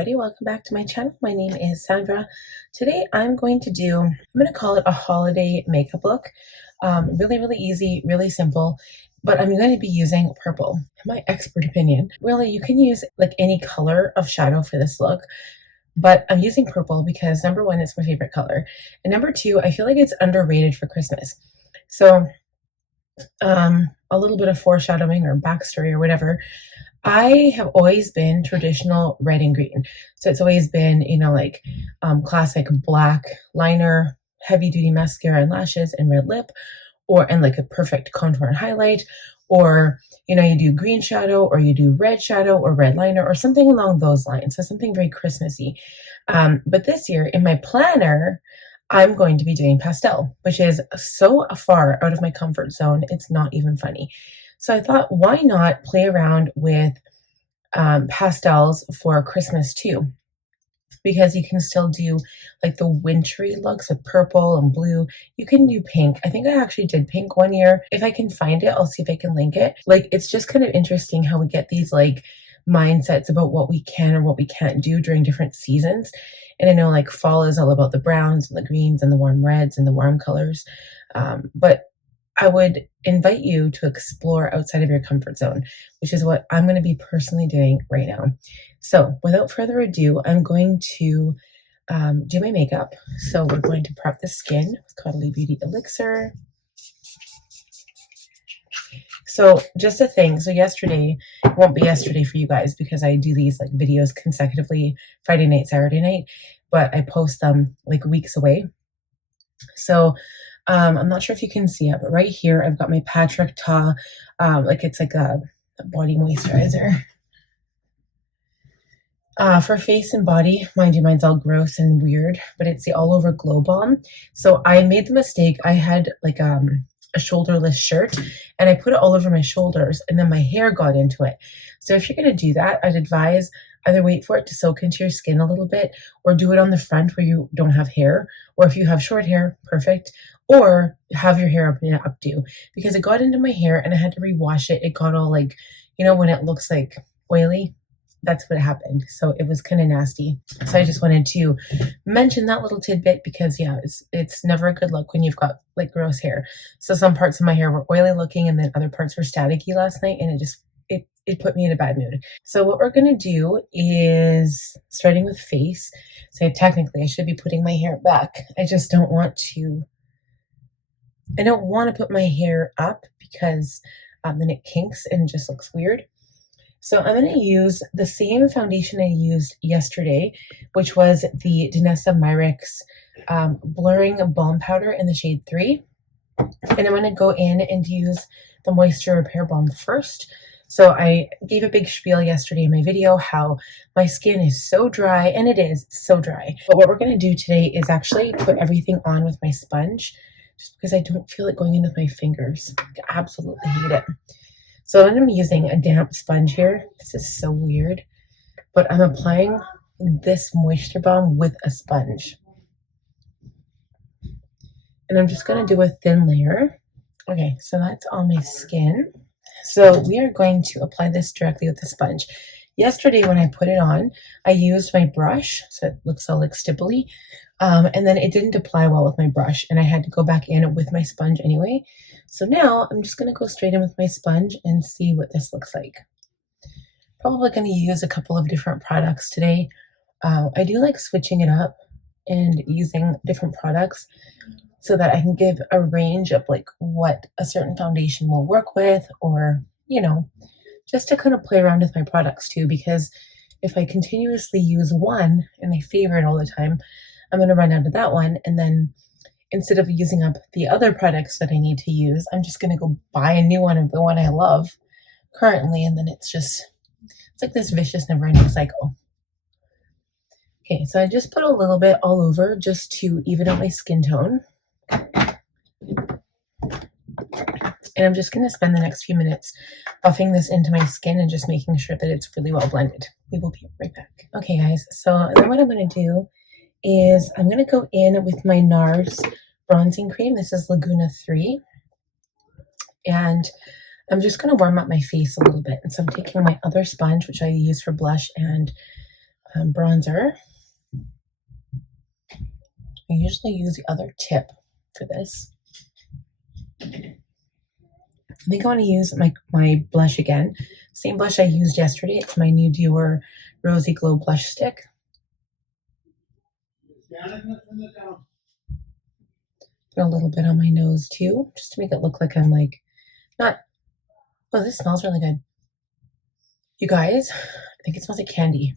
everybody, welcome back to my channel. My name is Sandra. Today I'm going to call it a holiday makeup look. Really easy, really simple, but I'm going to be using purple. In my expert opinion, really you can use like any color of shadow for this look, but I'm using purple because number one, it's my favorite color, and number two, I feel like it's underrated for Christmas. So a little bit of foreshadowing or backstory or whatever. I have always been traditional red and green. So it's always been, like classic black liner, heavy duty mascara and lashes and red lip, and like a perfect contour and highlight, or, you do green shadow or you do red shadow or red liner or something along those lines. So something very Christmassy. But this year in my planner, I'm going to be doing pastel, which is so far out of my comfort zone. It's not even funny. So I thought, why not play around with pastels for Christmas too? Because you can still do like the wintry looks of purple and blue. You can do pink. I think I actually did pink one year. If I can find it, I'll see if I can link it. Like, it's just kind of interesting how we get these like mindsets about what we can or what we can't do during different seasons. And I know like fall is all about the browns and the greens and the warm reds and the warm colors. But I would invite you to explore outside of your comfort zone, which is what I'm going to be personally doing right now. So without further ado, I'm going to do my makeup. So we're going to prep the skin with Caudalie Beauty Elixir. So just a thing, so yesterday, it won't be yesterday for you guys because I do these like videos consecutively, Friday night, Saturday night, but I post them like weeks away. So I'm not sure if you can see it, but right here I've got my Patrick Ta, like it's like a body moisturizer. For face and body, mind you, mine's all gross and weird, but it's the All Over Glow Balm. So I made the mistake, I had like a shoulderless shirt and I put it all over my shoulders and then my hair got into it. So if you're going to do that, I'd advise either wait for it to soak into your skin a little bit or do it on the front where you don't have hair, or if you have short hair, perfect, or have your hair up in an updo, because it got into my hair and I had to rewash it. It got all like, when it looks like oily, that's what happened. So it was kind of nasty. So I just wanted to mention that little tidbit because yeah, it's never a good look when you've got like gross hair. So some parts of my hair were oily looking and then other parts were staticky last night, and it put me in a bad mood. So what we're going to do is starting with face. So technically I should be putting my hair back. I just don't want to put my hair up because then it kinks and just looks weird. So I'm going to use the same foundation I used yesterday, which was the Danessa Myricks Blurring Balm Powder in the shade 3. And I'm going to go in and use the Moisture Repair Balm first. So I gave a big spiel yesterday in my video how my skin is so dry, and it is so dry. But what we're going to do today is actually put everything on with my sponge, just because I don't feel it going in with my fingers. I absolutely hate it. So I'm using a damp sponge here. This is so weird, but I'm applying this moisture balm with a sponge. And I'm just going to do a thin layer. Okay, so that's on my skin. So we are going to apply this directly with the sponge. Yesterday when I put it on, I used my brush, so it looks all like stipply, and then it didn't apply well with my brush, and I had to go back in with my sponge anyway. So now I'm just going to go straight in with my sponge and see what this looks like. Probably going to use a couple of different products today. I do like switching it up and using different products so that I can give a range of like what a certain foundation will work with, or, just to kind of play around with my products too, because if I continuously use one and I favor it all the time, I'm going to run out of that one. And then instead of using up the other products that I need to use, I'm just going to go buy a new one of the one I love currently. And then it's like this vicious never ending cycle. Okay, so I just put a little bit all over just to even out my skin tone. And I'm just going to spend the next few minutes buffing this into my skin and just making sure that it's really well blended. We will be right back. Okay, guys, so then what I'm going to do is I'm going to go in with my Nars bronzing cream. This is Laguna 3. And I'm just going to warm up my face a little bit. And so I'm taking my other sponge, which I use for blush and bronzer. I usually use the other tip for this. I think I want to use my blush again. Same blush I used yesterday. It's my new Dior Rosey Glow Blush Stick. Put a little bit on my nose too, just to make it look like I'm like, not, oh, this smells really good. You guys, I think it smells like candy.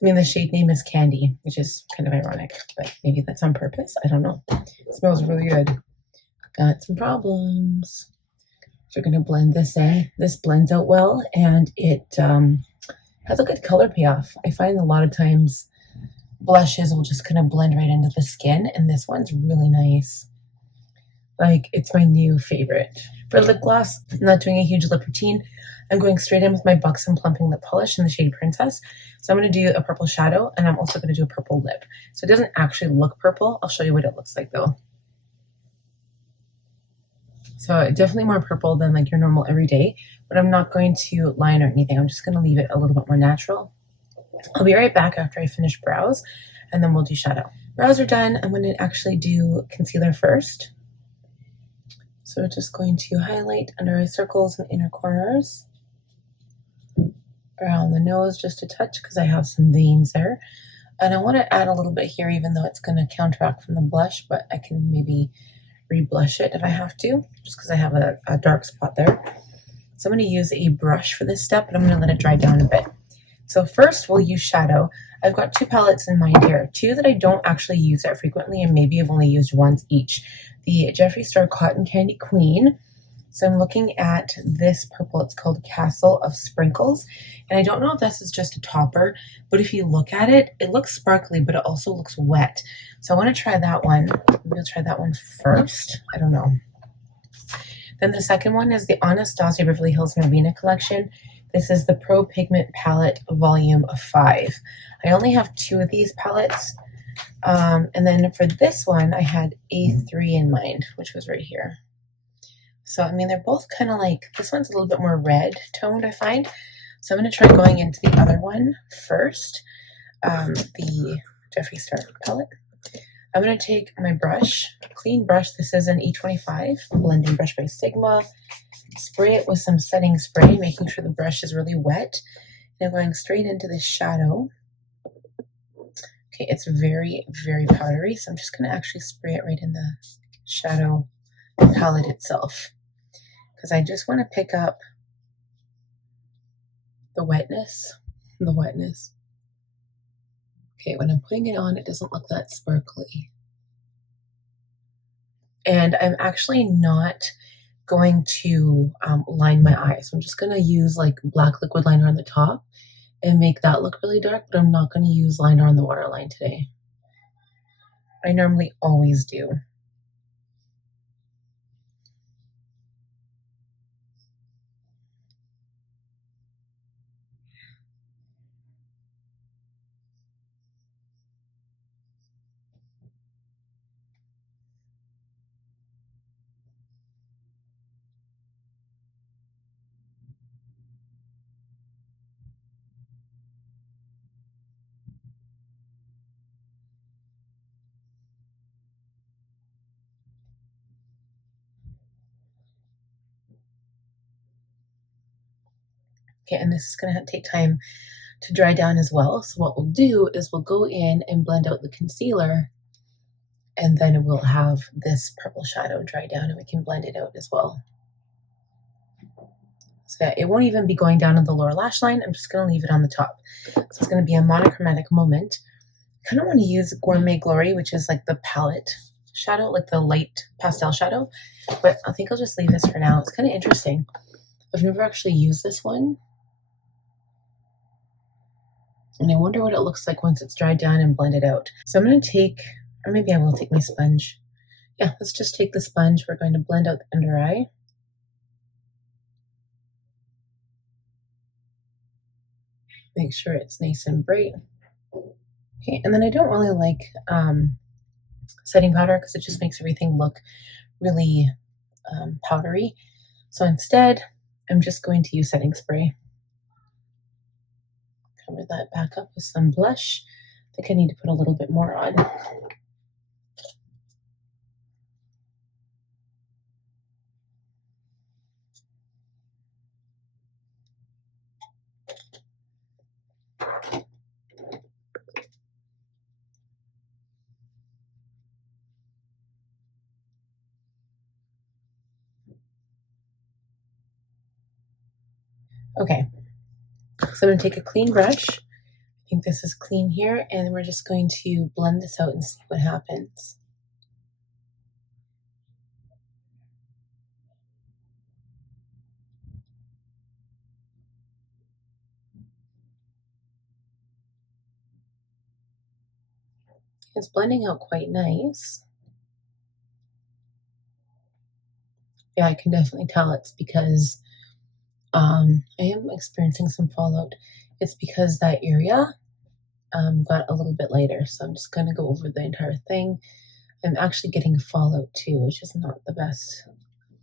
I mean, the shade name is Candy, which is kind of ironic, but maybe that's on purpose. I don't know. It smells really good. Got some problems. So we're going to blend this in. This blends out well, and it has a good color payoff. I find a lot of times blushes will just kind of blend right into the skin, and this one's really nice. Like, it's my new favorite. For lip gloss, I'm not doing a huge lip routine. I'm going straight in with my Buxom Plumping Lip Polish in the shade Princess. So I'm going to do a purple shadow, and I'm also going to do a purple lip. So it doesn't actually look purple. I'll show you what it looks like though. So definitely more purple than like your normal everyday, but I'm not going to line or anything. I'm just going to leave it a little bit more natural. I'll be right back after I finish brows, and then we'll do shadow. Brows are done. I'm going to actually do concealer first. So we're just going to highlight under eye circles and inner corners, around the nose just a touch because I have some veins there. And I want to add a little bit here, even though it's going to counteract from the blush, but I can maybe re-blush it if I have to, just because I have a dark spot there. So I'm going to use a brush for this step, but I'm going to let it dry down a bit. So first we'll use shadow. I've got two palettes in mind here, two that I don't actually use that frequently, and maybe I've only used once each. The Jeffree Star Cotton Candy Queen. So I'm looking at this purple. It's called Castle of Sprinkles. And I don't know if this is just a topper, but if you look at it, it looks sparkly, but it also looks wet. So I want to try that one. Maybe I'll try that one first. I don't know. Then the second one is the Anastasia Beverly Hills Novena collection. This is the Pro Pigment Palette Volume 5. I only have two of these palettes. And then for this one, I had A3 in mind, which was right here. So, I mean, they're both kind of like, this one's a little bit more red toned, I find. So I'm going to try going into the other one first, the Jeffree Star palette. I'm going to take my brush, clean brush. This is an E25 blending brush by Sigma. Spray it with some setting spray, making sure the brush is really wet. And I'm going straight into this shadow. Okay, it's very, very powdery, so I'm just going to actually spray it right in the shadow palette itself, because I just want to pick up the wetness. Okay, when I'm putting it on, it doesn't look that sparkly. And I'm actually not going to line my eyes. So I'm just going to use like black liquid liner on the top and make that look really dark, but I'm not going to use liner on the waterline today. I normally always do. Okay, and this is going to take time to dry down as well. So what we'll do is we'll go in and blend out the concealer, and then we'll have this purple shadow dry down and we can blend it out as well. So yeah, it won't even be going down on the lower lash line. I'm just going to leave it on the top. So it's going to be a monochromatic moment. I kind of want to use Gourmet Glory, which is like the palette shadow, like the light pastel shadow, but I think I'll just leave this for now. It's kind of interesting. I've never actually used this one. And I wonder what it looks like once it's dried down and blended out. So I'm going to take, or maybe I will take my sponge. Yeah, let's just take the sponge. We're going to blend out the under eye. Make sure it's nice and bright. Okay, and then I don't really like setting powder because it just makes everything look really powdery. So instead, I'm just going to use setting spray. cover that back up with some blush. I think I need to put a little bit more on. Okay, so I'm going to take a clean brush. I think this is clean here, and we're just going to blend this out and see what happens. It's blending out quite nice. Yeah, I can definitely tell it's because I am experiencing some fallout. It's because that area got a little bit lighter, so I'm just going to go over the entire thing. I'm actually getting fallout too, which is not the best.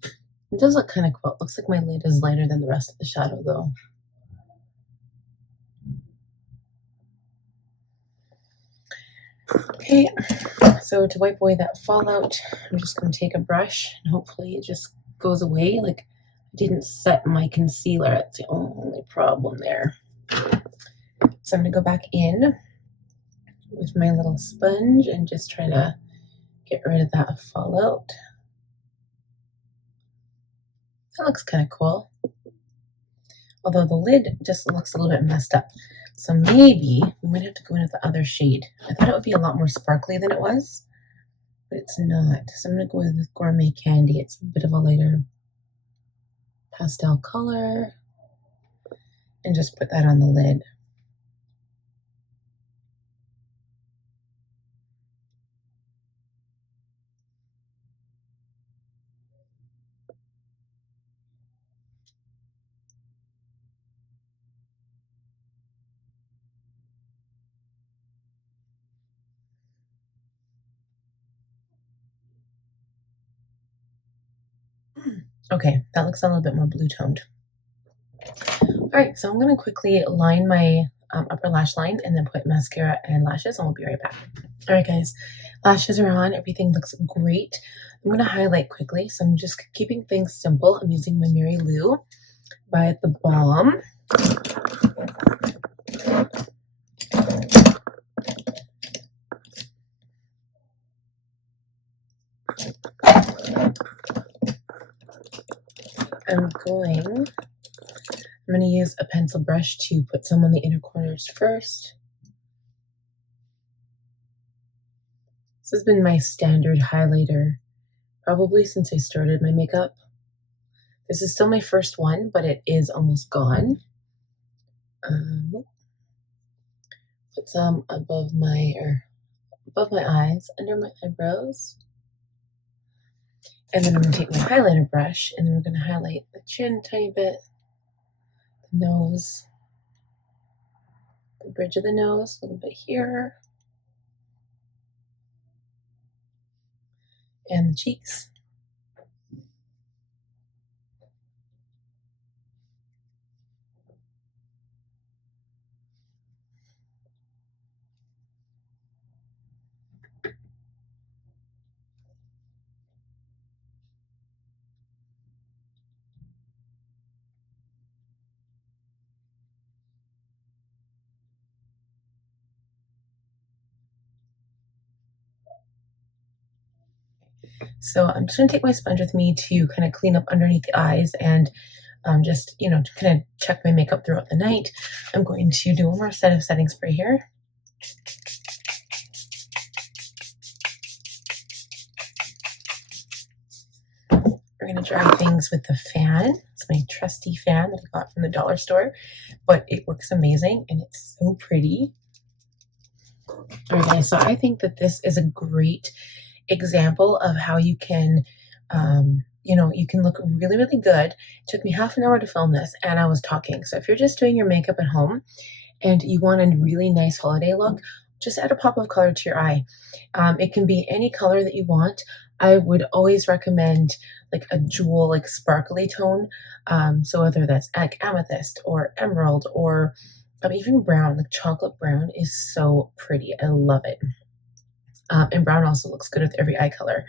It does look kind of cool. It looks like my lid is lighter than the rest of the shadow though. Okay, so to wipe away that fallout, I'm just going to take a brush and hopefully it just goes away. Like, I didn't set my concealer. That's the only problem there. So I'm going to go back in with my little sponge and just try to get rid of that fallout. That looks kind of cool. Although the lid just looks a little bit messed up. So maybe we might have to go into the other shade. I thought it would be a lot more sparkly than it was, but it's not. So I'm going to go with Gourmet Candy. It's a bit of a lighter pastel color. And just put that on the lid. Okay, that looks a little bit more blue toned. All right, so I'm going to quickly line my upper lash line and then put mascara and lashes, and we'll be right back. All right, guys, lashes are on. Everything looks great. I'm going to highlight quickly, so I'm just keeping things simple. I'm using my Mary Lou by the Balm. I'm going to use a pencil brush to put some on the inner corners first. This has been my standard highlighter probably since I started my makeup. This is still my first one, but it is almost gone. Put some above my eyes, under my eyebrows. And then I'm going to take my highlighter brush and then we're going to highlight the chin a tiny bit, the nose, the bridge of the nose, a little bit here, and the cheeks. So I'm just going to take my sponge with me to kind of clean up underneath the eyes and just, to kind of check my makeup throughout the night. I'm going to do one more set of setting spray here. We're going to dry things with the fan. It's my trusty fan that I got from the dollar store, but it works amazing and it's so pretty. Okay, so I think that this is a great example of how you can, you can look really, really good. It took me half an hour to film this and I was talking. So if you're just doing your makeup at home and you want a really nice holiday look, just add a pop of color to your eye. It can be any color that you want. I would always recommend like a jewel, like sparkly tone. So whether that's like amethyst or emerald or Even brown, like chocolate brown, is so pretty. I love it. And brown also looks good with every eye color.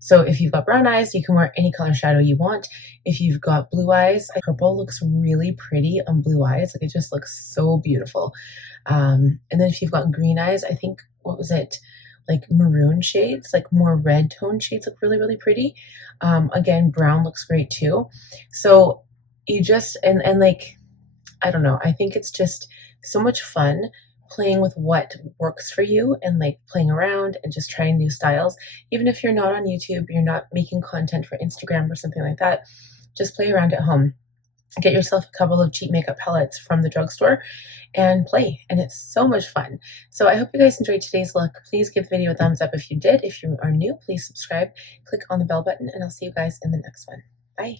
So if you've got brown eyes, you can wear any color shadow you want. If you've got blue eyes, purple looks really pretty on blue eyes. Like, it just looks so beautiful. And then if you've got green eyes, I think, what was it? Like maroon shades, like more red tone shades look really, really pretty. Again, brown looks great too. So you just, and like, I don't know, I think it's just so much fun playing with what works for you and like playing around and just trying new styles. Even if you're not on YouTube, you're not making content for Instagram or something like that, just play around at home. Get yourself a couple of cheap makeup palettes from the drugstore and play, and it's so much fun. So I hope you guys enjoyed today's look. Please give the video a thumbs up if you did. If you are new, please subscribe, click on the bell button, and I'll see you guys in the next one. Bye.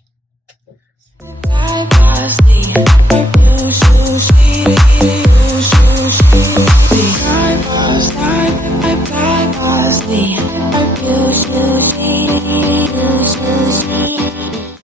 You